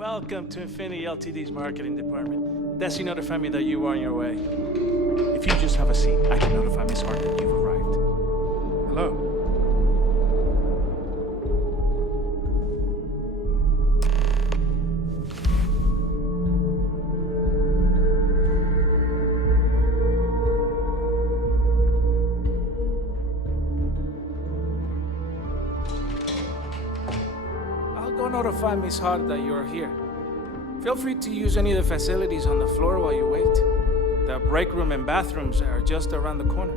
Welcome to Infinity Ltd's marketing department. Desi notified me that you are on your way. If you just have a seat, I can notify Miss Hart that you've arrived. Hello. Go notify Miss Hart that you're here. Feel free to use any of the facilities on the floor while you wait. The break room and bathrooms are just around the corner.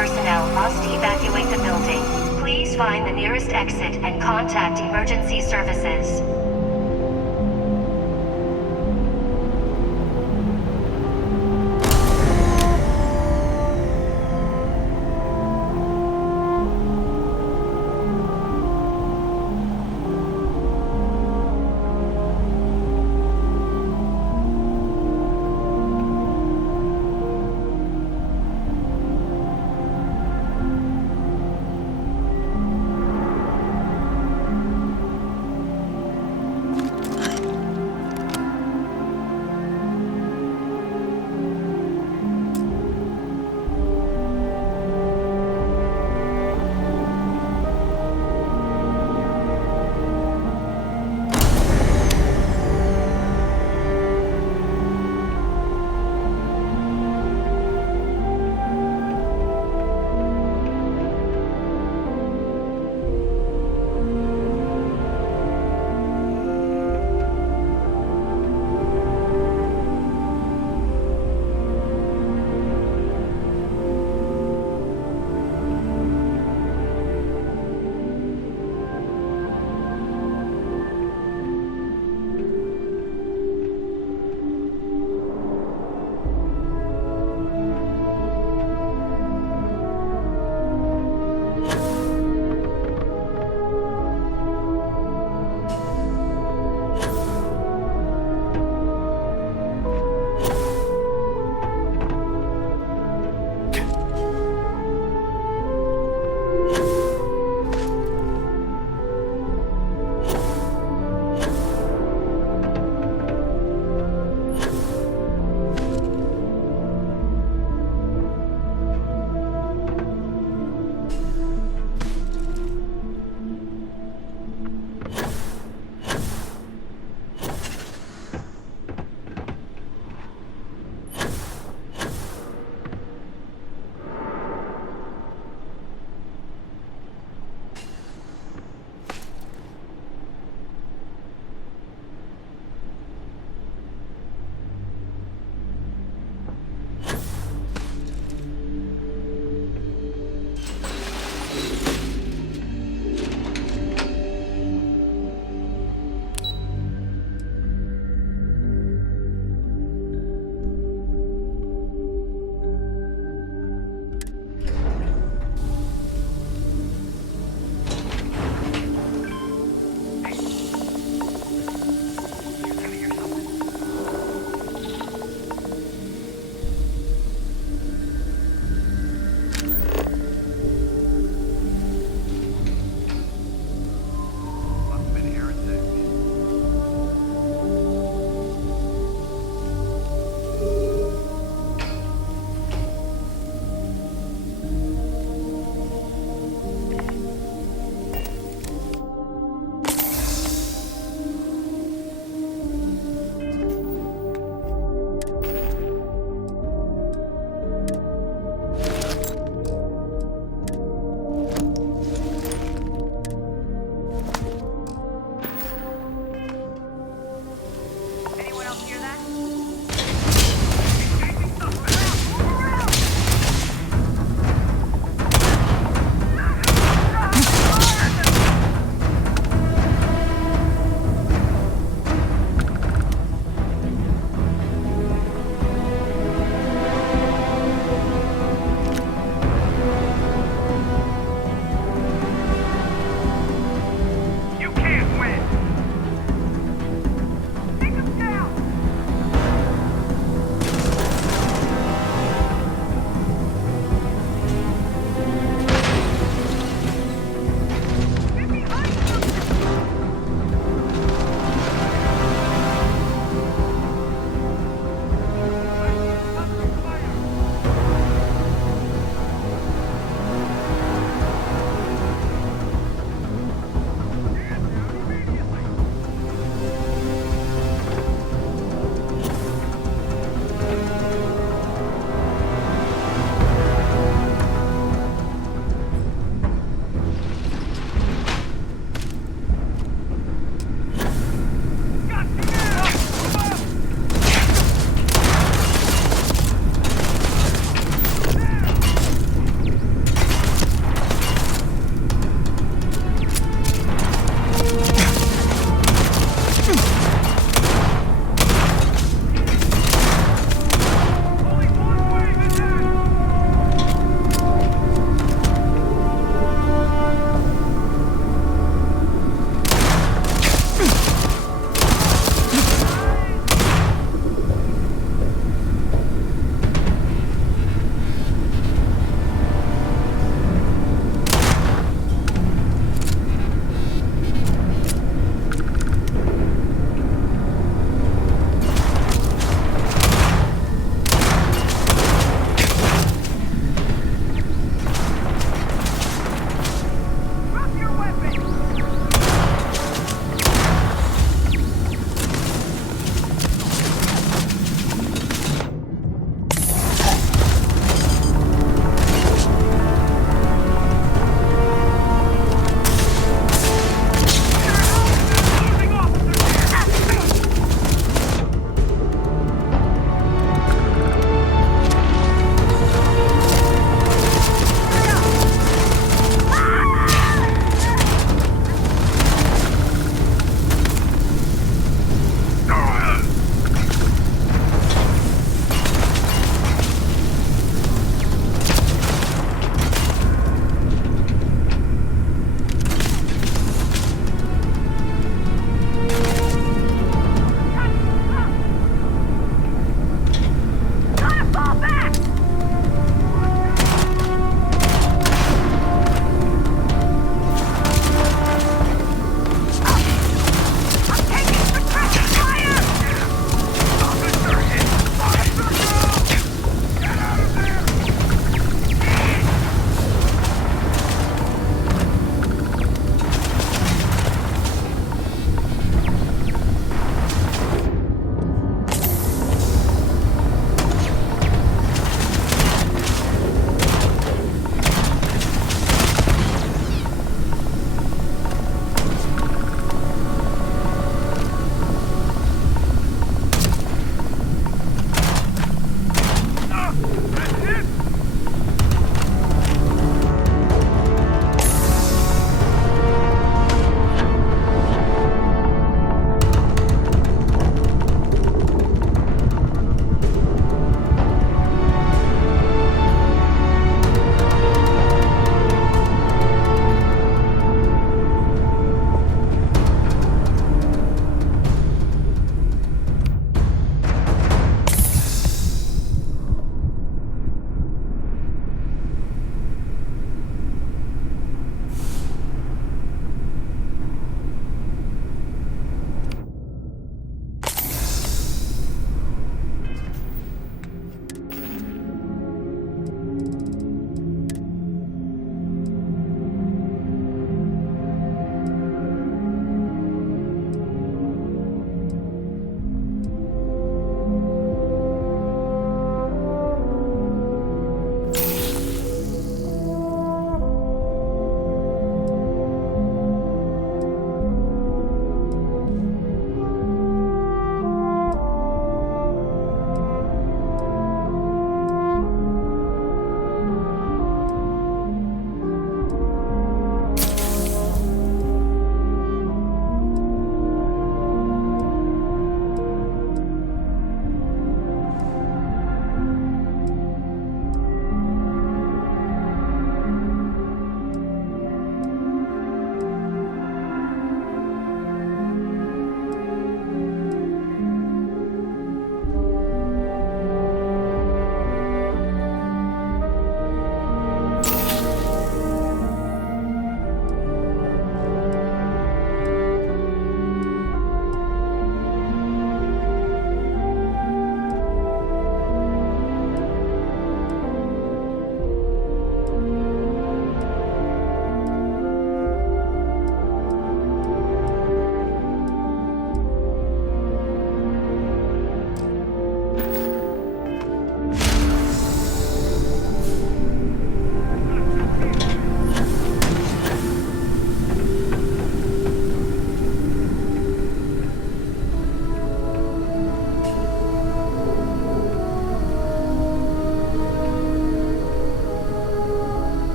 personnel must evacuate the building. Please find the nearest exit and contact emergency services.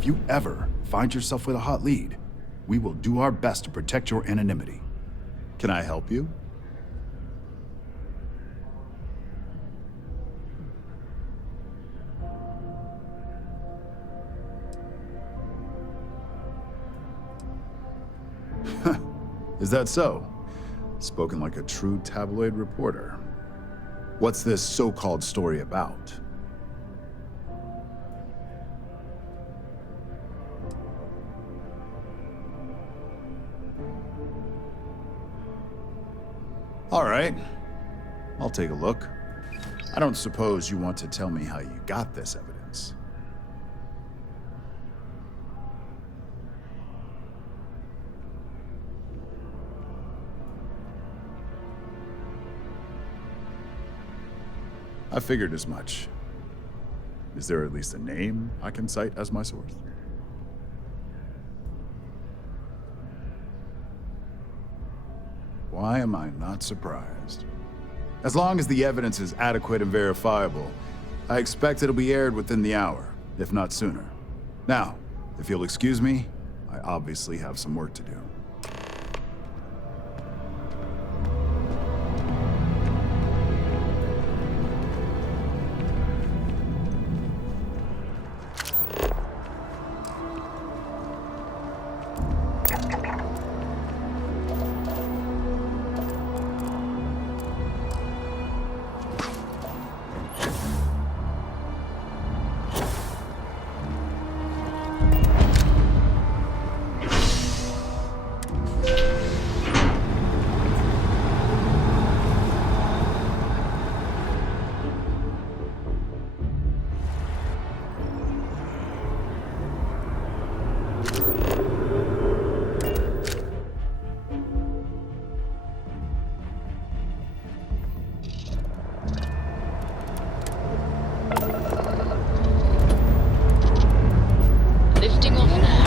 If you ever find yourself with a hot lead, we will do our best to protect your anonymity. Can I help you? Is that so? Spoken like a true tabloid reporter. What's this so-called story about? All right, I'll take a look. I don't suppose you want to tell me how you got this evidence. I figured as much. Is there at least a name I can cite as my source? Why am I not surprised? As long as the evidence is adequate and verifiable, I expect it'll be aired within the hour, if not sooner. Now, if you'll excuse me, I obviously have some work to do. Lifting off now.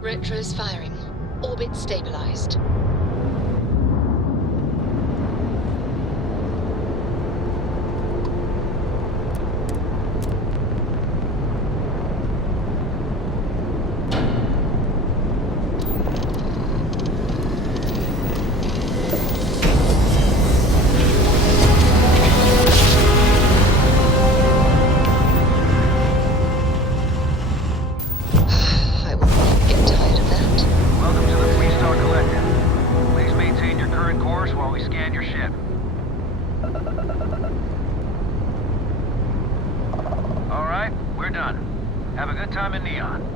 Retros firing. Orbit stabilized. I will not get tired of that. Welcome to the Three-Star Collective. Please maintain your current course while we scan your ship. All right, we're done. Have a good time in Neon.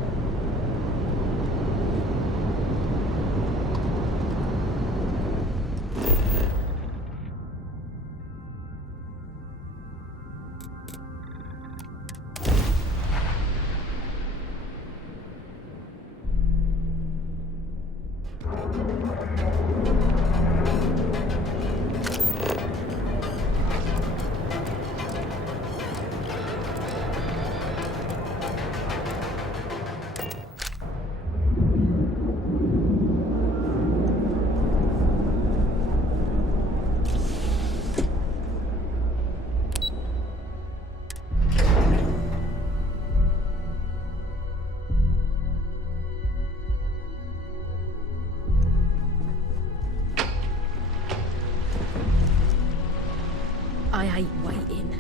I hate waiting.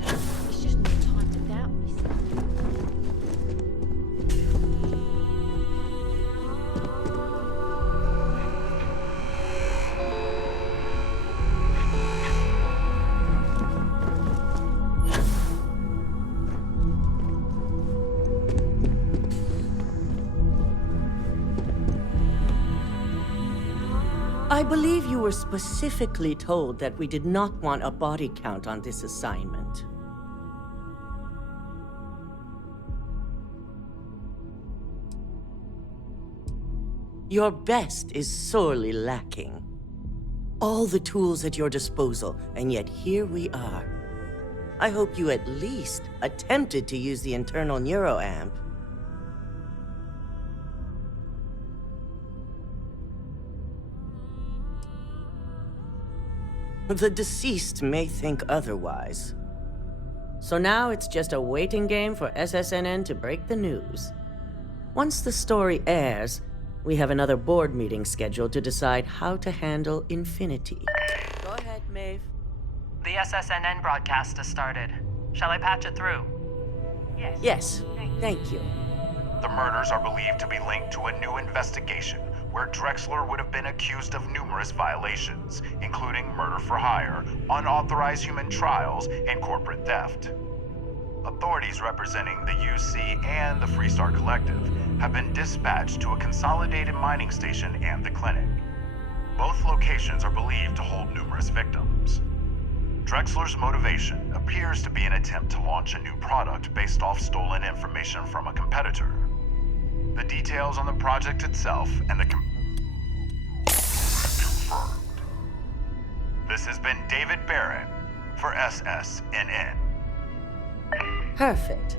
It's just no time to doubt myself. I believe you were specifically told that we did not want a body count on this assignment. Your best is sorely lacking. All the tools at your disposal, and yet here we are. I hope you at least attempted to use the internal neuroamp. The deceased may think otherwise. So now it's just a waiting game for SSNN to break the news. Once the story airs, we have another board meeting scheduled to decide how to handle Infinity. Go ahead, Maeve. The SSNN broadcast has started. Shall I patch it through? Yes, thank you. The murders are believed to be linked to a new investigation where Drexler would have been accused of numerous violations, including murder for hire, unauthorized human trials, and corporate theft. Authorities representing the UC and the Freestar Collective have been dispatched to a consolidated mining station and the clinic. Both locations are believed to hold numerous victims. Drexler's motivation appears to be an attempt to launch a new product based off stolen information from a competitor. The details on the project itself and the confirmed. This has been David Barrett for SSNN. Perfect.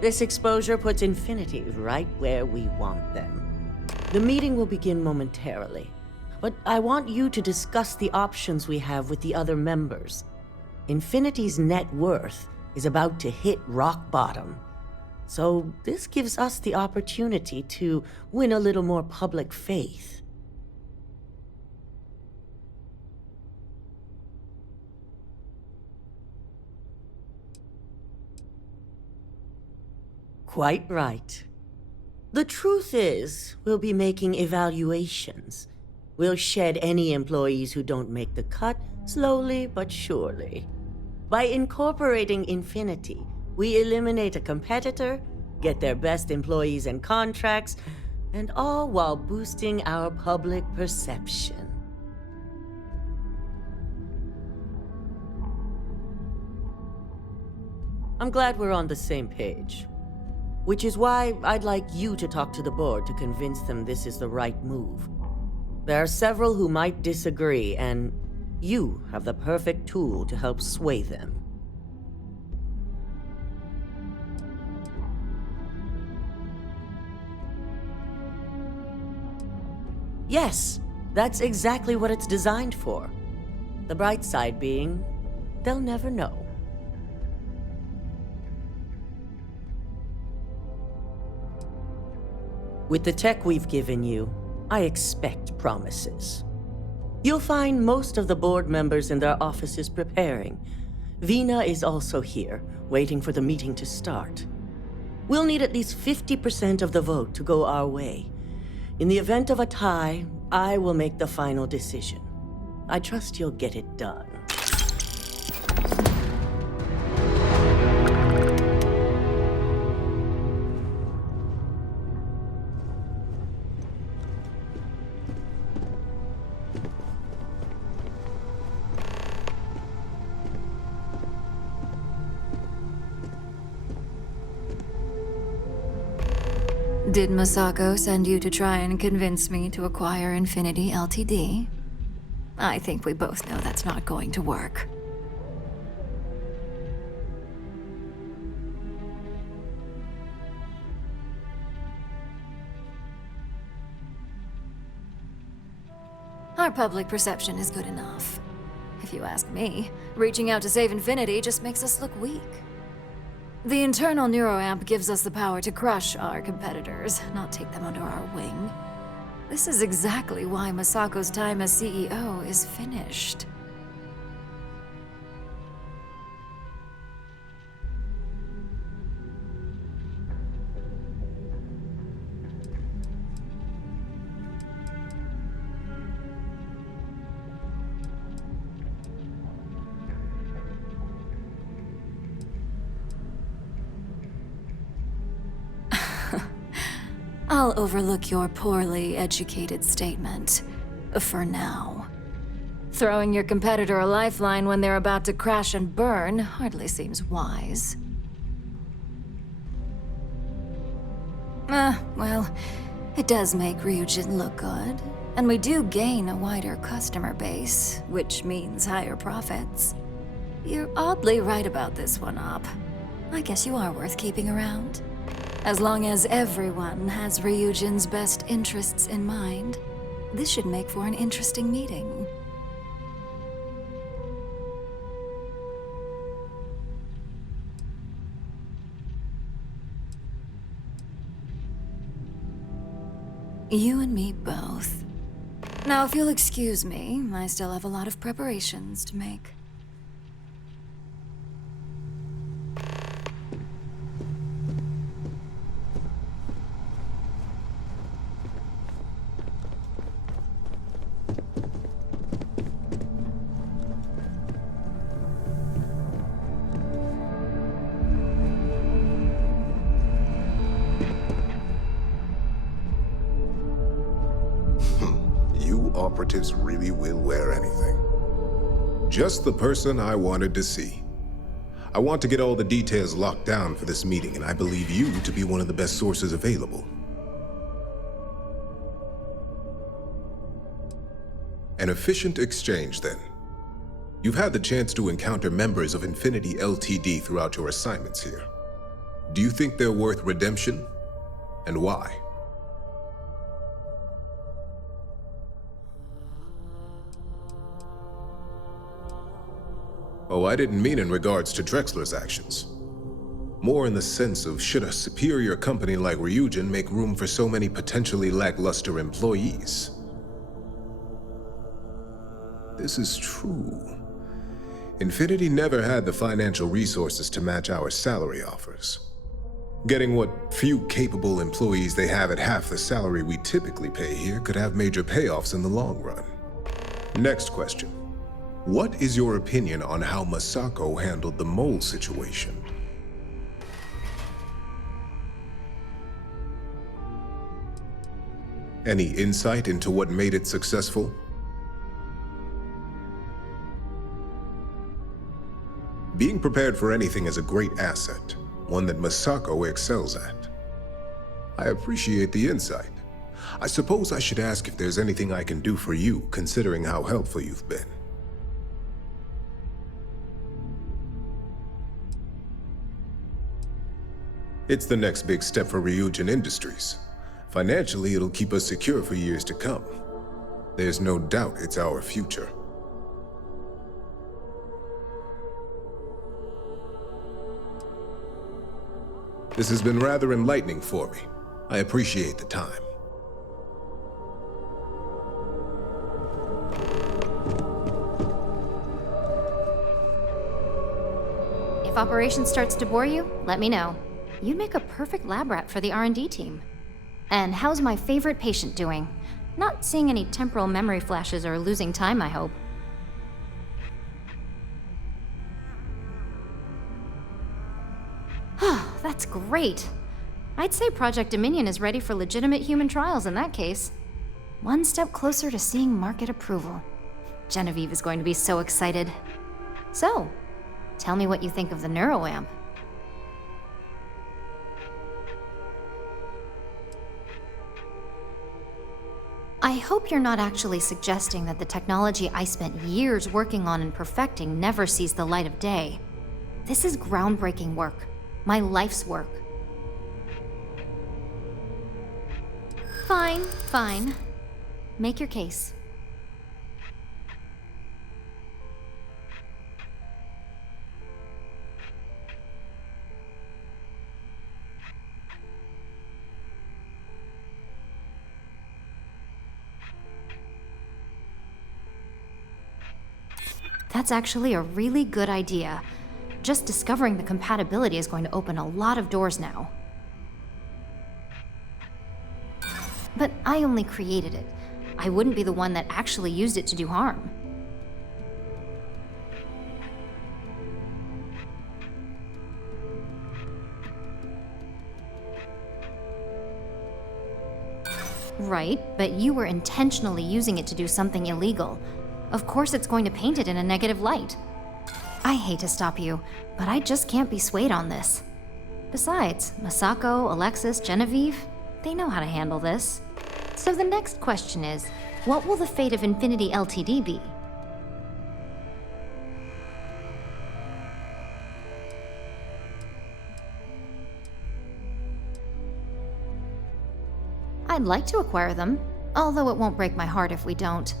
This exposure puts Infinity right where we want them. The meeting will begin momentarily, but I want you to discuss the options we have with the other members. Infinity's net worth is about to hit rock bottom. So this gives us the opportunity to win a little more public faith. Quite right. The truth is, we'll be making evaluations. We'll shed any employees who don't make the cut, slowly but surely. By incorporating Infinity, we eliminate a competitor, get their best employees and contracts, and all while boosting our public perception. I'm glad we're on the same page. Which is why I'd like you to talk to the board to convince them this is the right move. There are several who might disagree, and you have the perfect tool to help sway them. Yes, that's exactly what it's designed for. The bright side being, they'll never know. With the tech we've given you, I expect promises. You'll find most of the board members in their offices preparing. Vina is also here, waiting for the meeting to start. We'll need at least 50% of the vote to go our way. In the event of a tie, I will make the final decision. I trust you'll get it done. Did Masako send you to try and convince me to acquire Infinity Ltd? I think we both know that's not going to work. Our public perception is good enough. If you ask me, reaching out to save Infinity just makes us look weak. The internal neuroamp gives us the power to crush our competitors, not take them under our wing. This is exactly why Masako's time as CEO is finished. I'll overlook your poorly educated statement. For now. Throwing your competitor a lifeline when they're about to crash and burn hardly seems wise. Well, it does make Ryujin look good. And we do gain a wider customer base, which means higher profits. You're oddly right about this one, Op. I guess you are worth keeping around. As long as everyone has Ryujin's best interests in mind, this should make for an interesting meeting. You and me both. Now, if you'll excuse me, I still have a lot of preparations to make. Operatives really will wear anything. Just the person I wanted to see. I want to get all the details locked down for this meeting, and I believe you to be one of the best sources available. An efficient exchange, then. You've had the chance to encounter members of Infinity LTD throughout your assignments here. Do you think they're worth redemption? And why? Oh, I didn't mean in regards to Drexler's actions. More in the sense of, should a superior company like Ryujin make room for so many potentially lackluster employees? This is true. Infinity never had the financial resources to match our salary offers. Getting what few capable employees they have at half the salary we typically pay here could have major payoffs in the long run. Next question. What is your opinion on how Masako handled the mole situation? Any insight into what made it successful? Being prepared for anything is a great asset, one that Masako excels at. I appreciate the insight. I suppose I should ask if there's anything I can do for you, considering how helpful you've been. It's the next big step for Ryujin Industries. Financially, it'll keep us secure for years to come. There's no doubt it's our future. This has been rather enlightening for me. I appreciate the time. If operations starts to bore you, let me know. You'd make a perfect lab rat for the R&D team. And how's my favorite patient doing? Not seeing any temporal memory flashes or losing time, I hope. That's great. I'd say Project Dominion is ready for legitimate human trials in that case. One step closer to seeing market approval. Genevieve is going to be so excited. So, tell me what you think of the neuroamp. I hope you're not actually suggesting that the technology I spent years working on and perfecting never sees the light of day. This is groundbreaking work. My life's work. Fine, fine. Make your case. That's actually a really good idea. Just discovering the compatibility is going to open a lot of doors now. But I only created it. I wouldn't be the one that actually used it to do harm. Right, but you were intentionally using it to do something illegal. Of course it's going to paint it in a negative light. I hate to stop you, but I just can't be swayed on this. Besides, Masako, Alexis, Genevieve, they know how to handle this. So the next question is, what will the fate of Infinity LTD be? I'd like to acquire them, although it won't break my heart if we don't.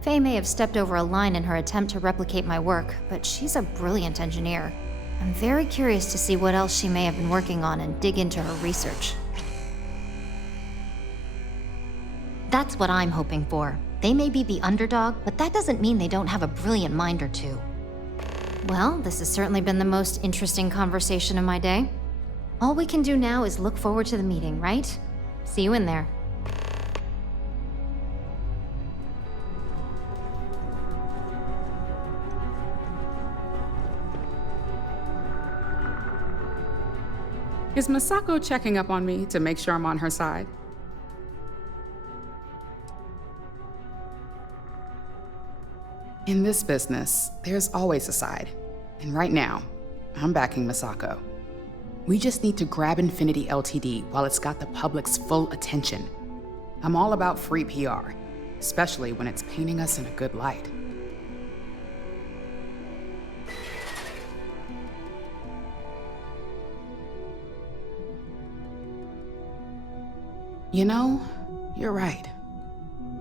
Faye may have stepped over a line in her attempt to replicate my work, but she's a brilliant engineer. I'm very curious to see what else she may have been working on and dig into her research. That's what I'm hoping for. They may be the underdog, but that doesn't mean they don't have a brilliant mind or two. Well, this has certainly been the most interesting conversation of my day. All we can do now is look forward to the meeting, right? See you in there. Is Masako checking up on me to make sure I'm on her side? In this business, there's always a side. And right now, I'm backing Masako. We just need to grab Infinity Ltd. while it's got the public's full attention. I'm all about free PR, especially when it's painting us in a good light. You know, you're right.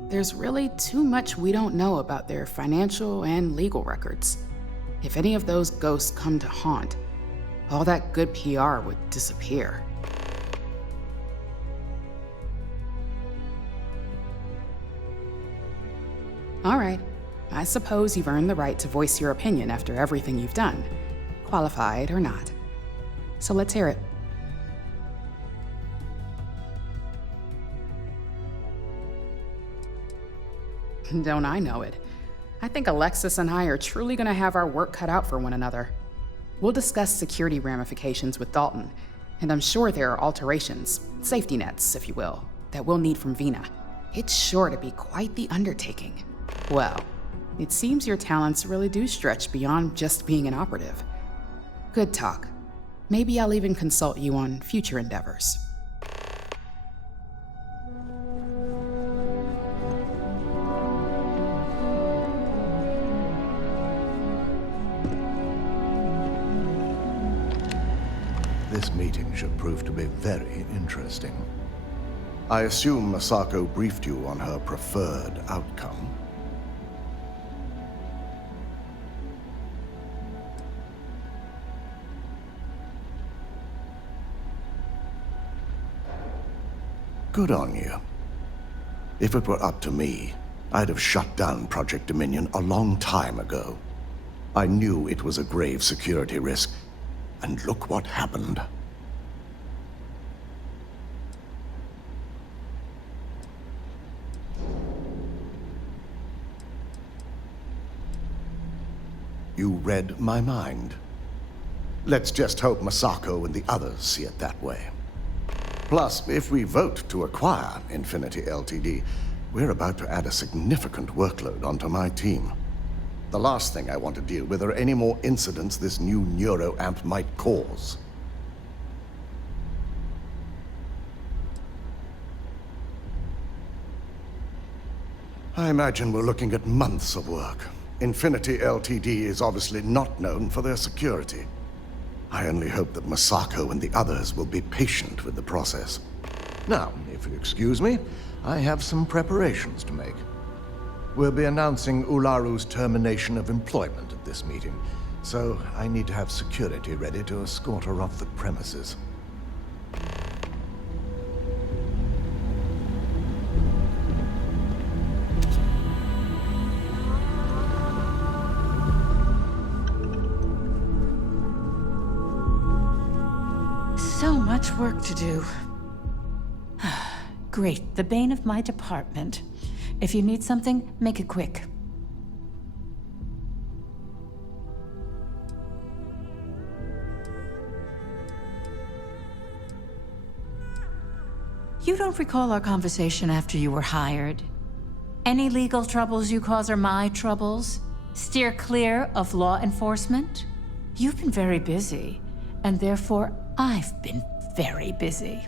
There's really too much we don't know about their financial and legal records. If any of those ghosts come to haunt, all that good PR would disappear. All right, I suppose you've earned the right to voice your opinion after everything you've done, qualified or not. So let's hear it. Don't I know it? I think Alexis and I are truly going to have our work cut out for one another. We'll discuss security ramifications with Dalton, and I'm sure there are alterations, safety nets, if you will, that we'll need from Vina. It's sure to be quite the undertaking. Well, it seems your talents really do stretch beyond just being an operative. Good talk. Maybe I'll even consult you on future endeavors. This meeting should prove to be very interesting. I assume Masako briefed you on her preferred outcome. Good on you. If it were up to me, I'd have shut down Project Dominion a long time ago. I knew it was a grave security risk, and look what happened. You read my mind. Let's just hope Masako and the others see it that way. Plus, if we vote to acquire Infinity Ltd., we're about to add a significant workload onto my team. The last thing I want to deal with are any more incidents this new neuroamp might cause. I imagine we're looking at months of work. Infinity Ltd. is obviously not known for their security. I only hope that Masako and the others will be patient with the process. Now, if you excuse me, I have some preparations to make. We'll be announcing Ularu's termination of employment at this meeting, so I need to have security ready to escort her off the premises. So much work to do. Great, the bane of my department. If you need something, make it quick. You don't recall our conversation after you were hired? Any legal troubles you cause are my troubles? Steer clear of law enforcement? You've been very busy, and therefore I've been very busy.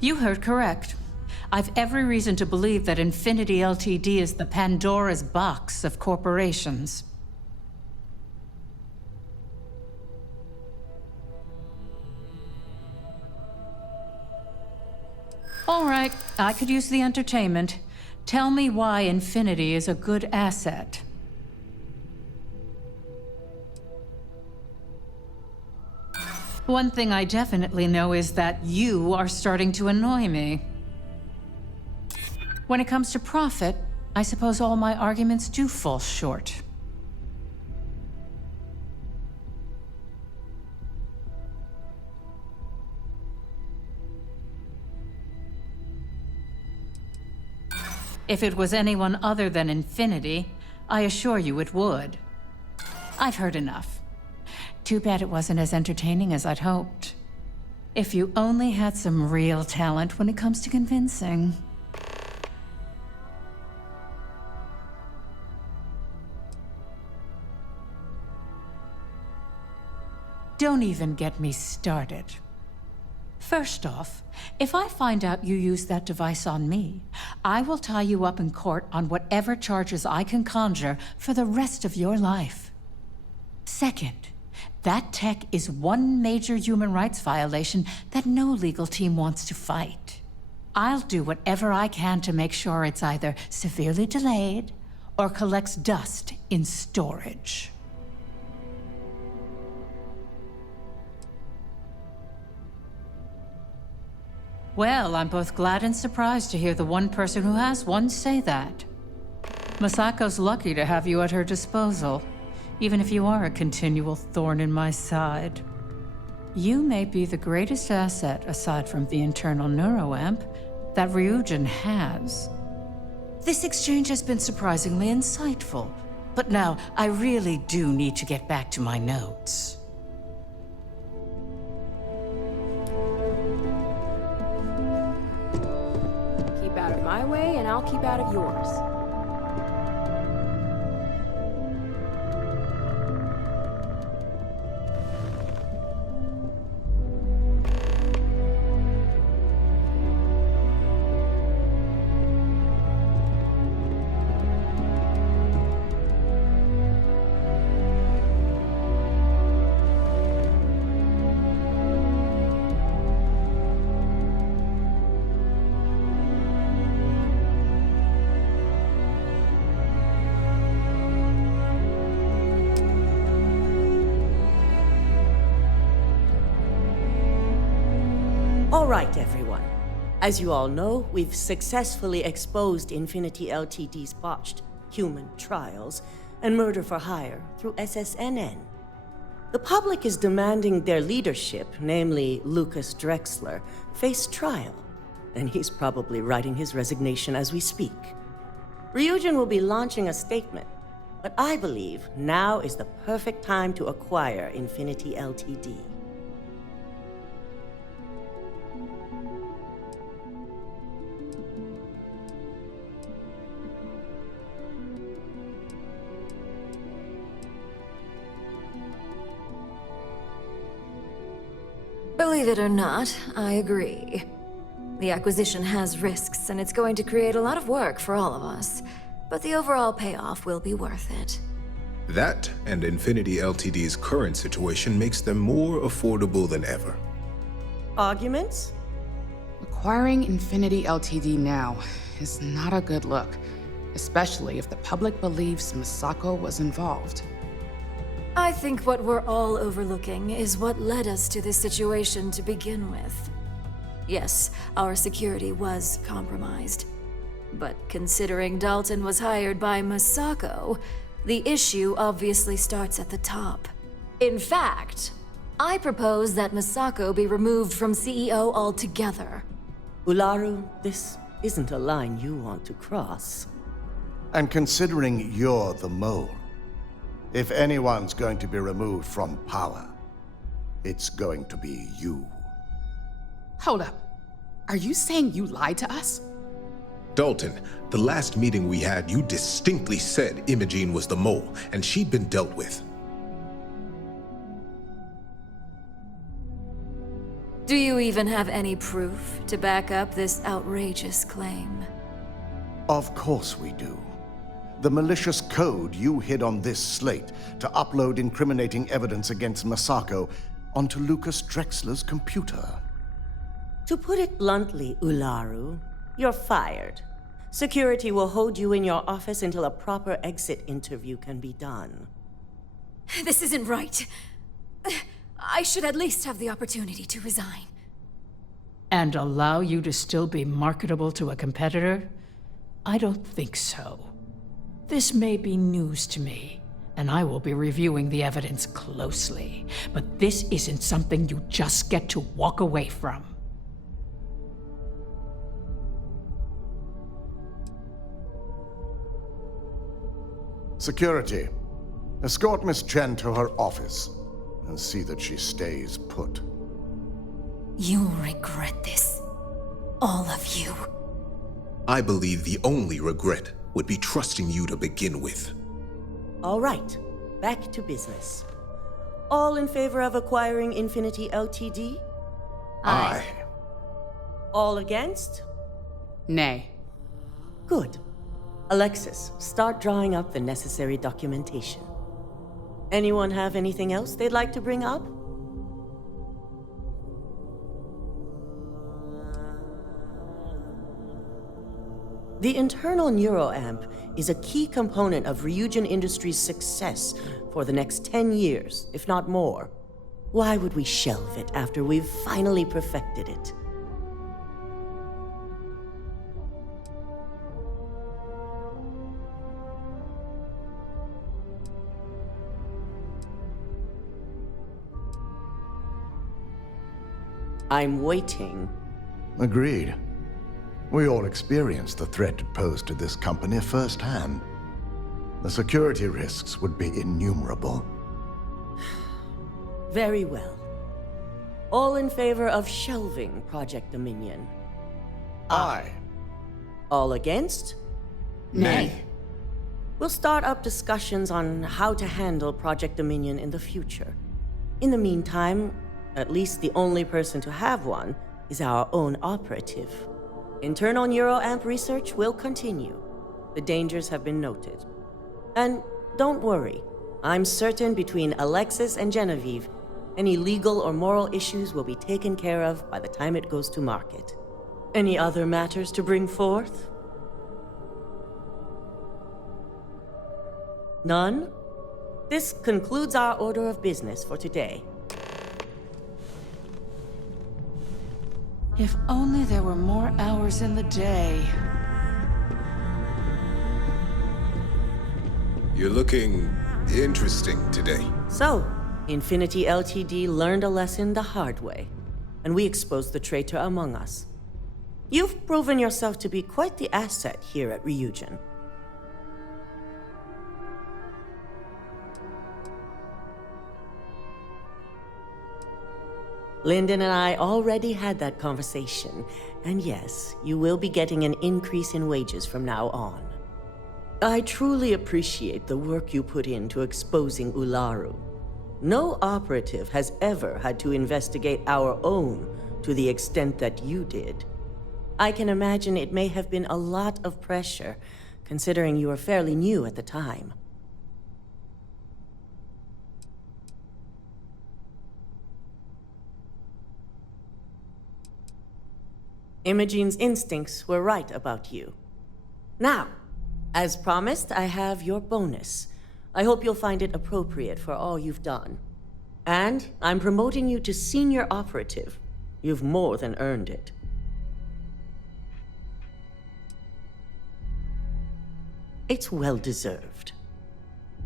You heard correct. I've every reason to believe that Infinity Ltd. Is the Pandora's box of corporations. All right, I could use the entertainment. Tell me why Infinity is a good asset. One thing I definitely know is that you are starting to annoy me. When it comes to profit, I suppose all my arguments do fall short. If it was anyone other than Infinity, I assure you it would. I've heard enough. Too bad it wasn't as entertaining as I'd hoped. If you only had some real talent when it comes to convincing. Don't even get me started. First off, if I find out you used that device on me, I will tie you up in court on whatever charges I can conjure for the rest of your life. Second, that tech is one major human rights violation that no legal team wants to fight. I'll do whatever I can to make sure it's either severely delayed or collects dust in storage. Well, I'm both glad and surprised to hear the one person who has one say that. Masako's lucky to have you at her disposal, even if you are a continual thorn in my side. You may be the greatest asset, aside from the internal neuroamp, that Ryujin has. This exchange has been surprisingly insightful, but now I really do need to get back to my notes. Keep out of my way, and I'll keep out of yours. All right, everyone. As you all know, we've successfully exposed Infinity Ltd's botched human trials and murder for hire through SSNN. The public is demanding their leadership, namely Lucas Drexler, face trial, and he's probably writing his resignation as we speak. Ryujin will be launching a statement, but I believe now is the perfect time to acquire Infinity Ltd. Believe it or not, I agree. The acquisition has risks, and it's going to create a lot of work for all of us. But the overall payoff will be worth it. That and Infinity Ltd's current situation makes them more affordable than ever. Arguments? Acquiring Infinity Ltd now is not a good look, especially if the public believes Masako was involved. I think what we're all overlooking is what led us to this situation to begin with. Yes, our security was compromised. But considering Dalton was hired by Masako, the issue obviously starts at the top. In fact, I propose that Masako be removed from CEO altogether. Ularu, this isn't a line you want to cross. And considering you're the mole, if anyone's going to be removed from power, it's going to be you. Hold up. Are you saying you lied to us? Dalton, the last meeting we had, you distinctly said Imogene was the mole, and she'd been dealt with. Do you even have any proof to back up this outrageous claim? Of course we do. The malicious code you hid on this slate to upload incriminating evidence against Masako onto Lucas Drexler's computer. To put it bluntly, Ularu, you're fired. Security will hold you in your office until a proper exit interview can be done. This isn't right. I should at least have the opportunity to resign. And allow you to still be marketable to a competitor? I don't think so. This may be news to me, and I will be reviewing the evidence closely. But this isn't something you just get to walk away from. Security, escort Miss Chen to her office and see that she stays put. You'll regret this. All of you. I believe the only regret would be trusting you to begin with. All right, back to business. All in favor of acquiring Infinity Ltd? Aye. All against? Nay. Good. Alexis, start drawing up the necessary documentation. Anyone have anything else they'd like to bring up? The internal neuroamp is a key component of Ryujin Industries' success for the next 10 years, if not more. Why would we shelve it after we've finally perfected it? I'm waiting. Agreed. We all experienced the threat it posed to this company firsthand. The security risks would be innumerable. Very well. All in favor of shelving Project Dominion? Aye. All against? Nay. We'll start up discussions on how to handle Project Dominion in the future. In the meantime, at least the only person to have one is our own operative. Internal neuroamp research will continue. The dangers have been noted. And don't worry, I'm certain between Alexis and Genevieve, any legal or moral issues will be taken care of by the time it goes to market. Any other matters to bring forth? None? This concludes our order of business for today. If only there were more hours in the day. You're looking interesting today. So, Infinity Ltd learned a lesson the hard way, and we exposed the traitor among us. You've proven yourself to be quite the asset here at Ryujin. Lyndon and I already had that conversation, and yes, you will be getting an increase in wages from now on. I truly appreciate the work you put into exposing Ularu. No operative has ever had to investigate our own to the extent that you did. I can imagine it may have been a lot of pressure, considering you were fairly new at the time. Imogene's instincts were right about you. Now, as promised, I have your bonus. I hope you'll find it appropriate for all you've done. And I'm promoting you to senior operative. You've more than earned it. It's well deserved.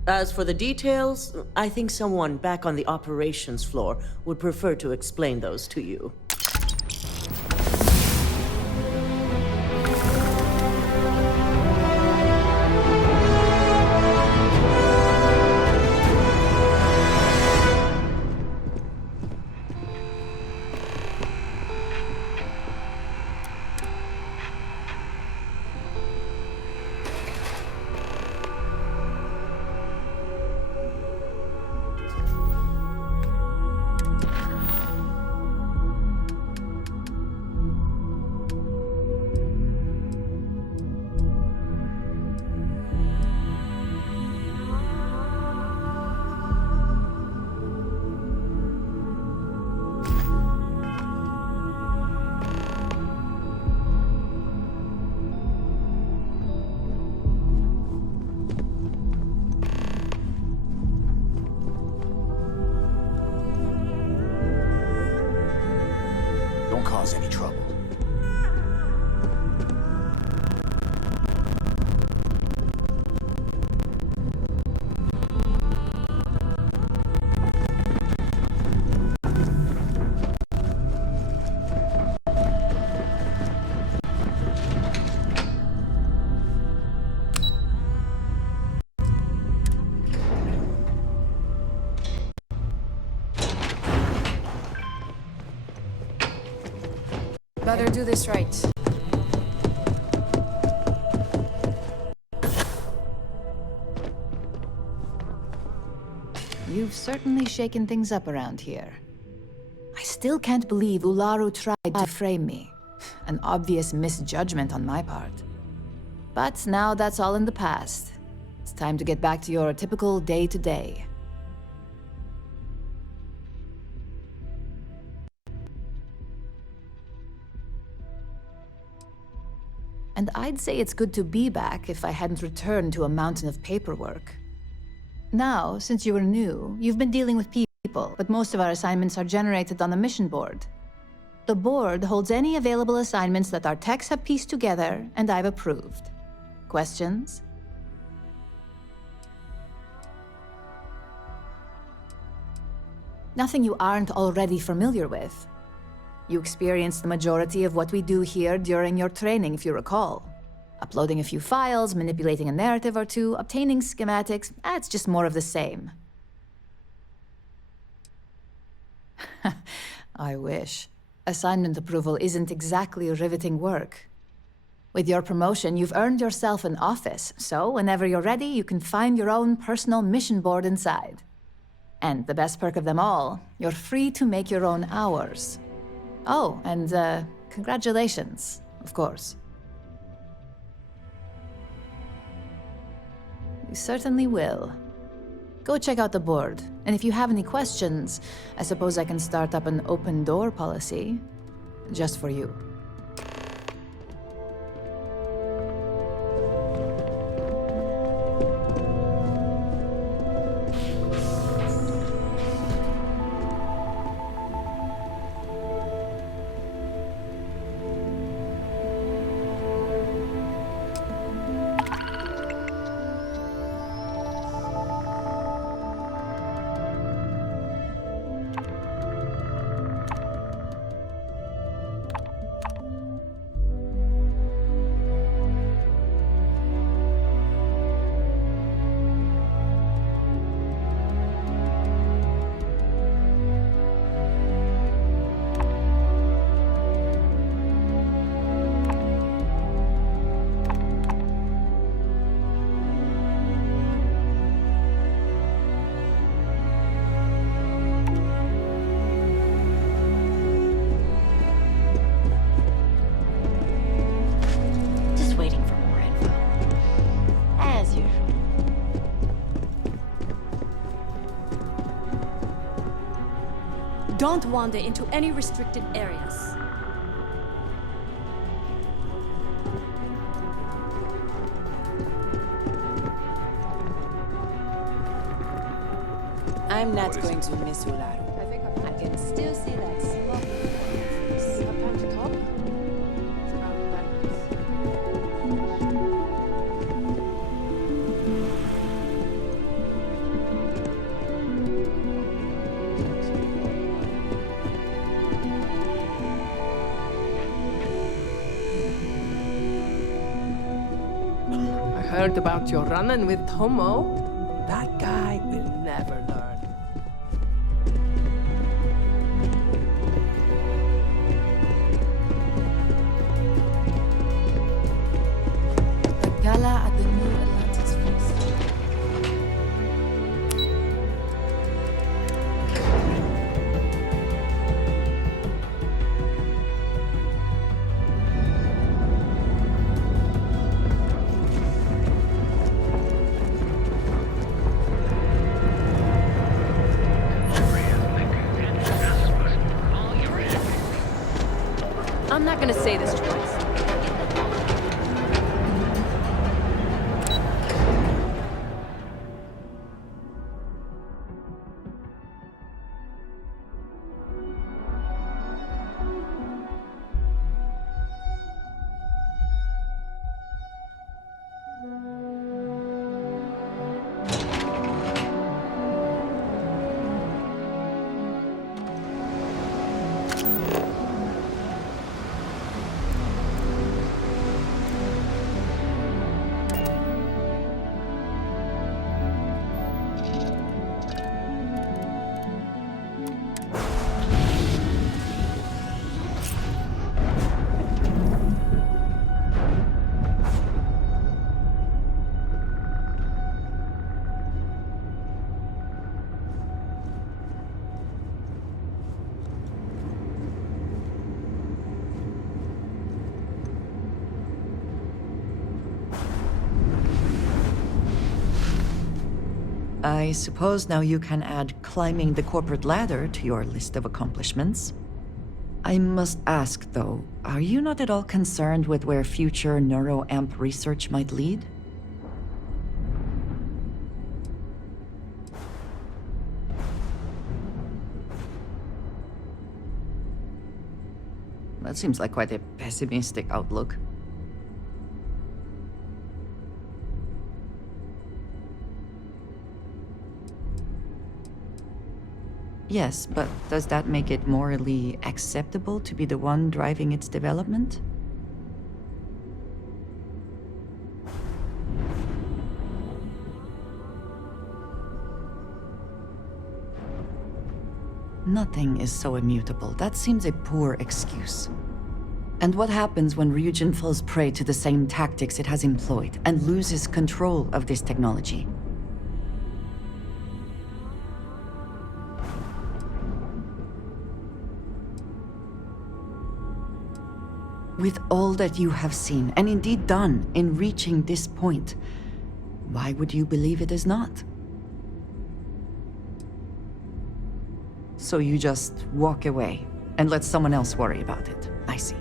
As for the details, I think someone back on the operations floor would prefer to explain those to you. cause any trouble. Better do this right. You've certainly shaken things up around here. I still can't believe Ularu tried to frame me. An obvious misjudgment on my part. But now that's all in the past. It's time to get back to your typical day-to-day. And I'd say it's good to be back if I hadn't returned to a mountain of paperwork. Now, since you were new, you've been dealing with people, but most of our assignments are generated on the mission board. The board holds any available assignments that our techs have pieced together, and I've approved. Questions? Nothing you aren't already familiar with. You experienced the majority of what we do here during your training, if you recall. Uploading a few files, manipulating a narrative or two, obtaining schematics, it's just more of the same. I wish. Assignment approval isn't exactly riveting work. With your promotion, you've earned yourself an office, so whenever you're ready, you can find your own personal mission board inside. And the best perk of them all, you're free to make your own hours. Oh, and congratulations, of course. You certainly will. Go check out the board, and if you have any questions, I suppose I can start up an open door policy. Just for you. Don't wander into any restricted areas. I'm not going to miss Ularu. I can still see that smoke. You have time to talk? I heard about your run-in with Tomo. That guy will never learn. The gala at the New Atlantis Feast. I'm not gonna say this twice. I suppose now you can add climbing the corporate ladder to your list of accomplishments. I must ask, though, are you not at all concerned with where future neuroamp research might lead? That seems like quite a pessimistic outlook. Yes, but does that make it morally acceptable to be the one driving its development? Nothing is so immutable. That seems a poor excuse. And what happens when Ryujin falls prey to the same tactics it has employed and loses control of this technology? With all that you have seen, and indeed done, in reaching this point, why would you believe it is not? So you just walk away and let someone else worry about it. I see.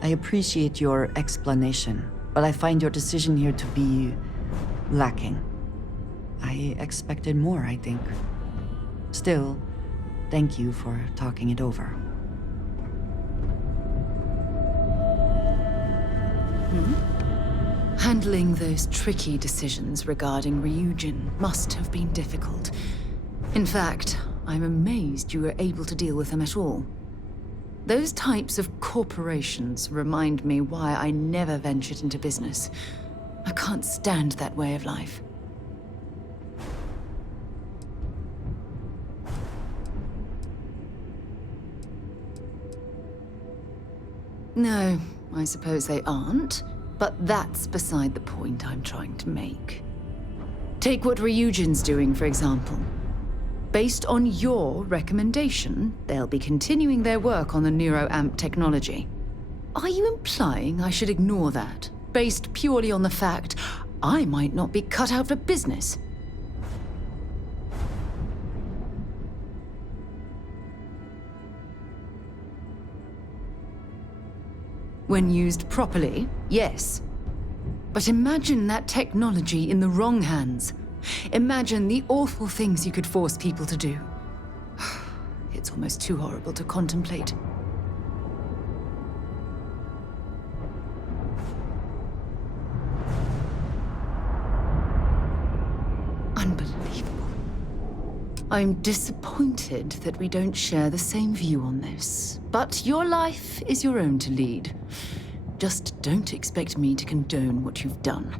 I appreciate your explanation, but I find your decision here to be lacking. I expected more, I think. Still, thank you for talking it over. Handling those tricky decisions regarding Ryujin must have been difficult. In fact, I'm amazed you were able to deal with them at all. Those types of corporations remind me why I never ventured into business. I can't stand that way of life. No, I suppose they aren't, but that's beside the point I'm trying to make. Take what Ryujin's doing, for example. Based on your recommendation, they'll be continuing their work on the neuroamp technology. Are you implying I should ignore that, based purely on the fact I might not be cut out for business? When used properly, yes. But imagine that technology in the wrong hands. Imagine the awful things you could force people to do. It's almost too horrible to contemplate. Unbelievable. I'm disappointed that we don't share the same view on this. But your life is your own to lead. Just don't expect me to condone what you've done.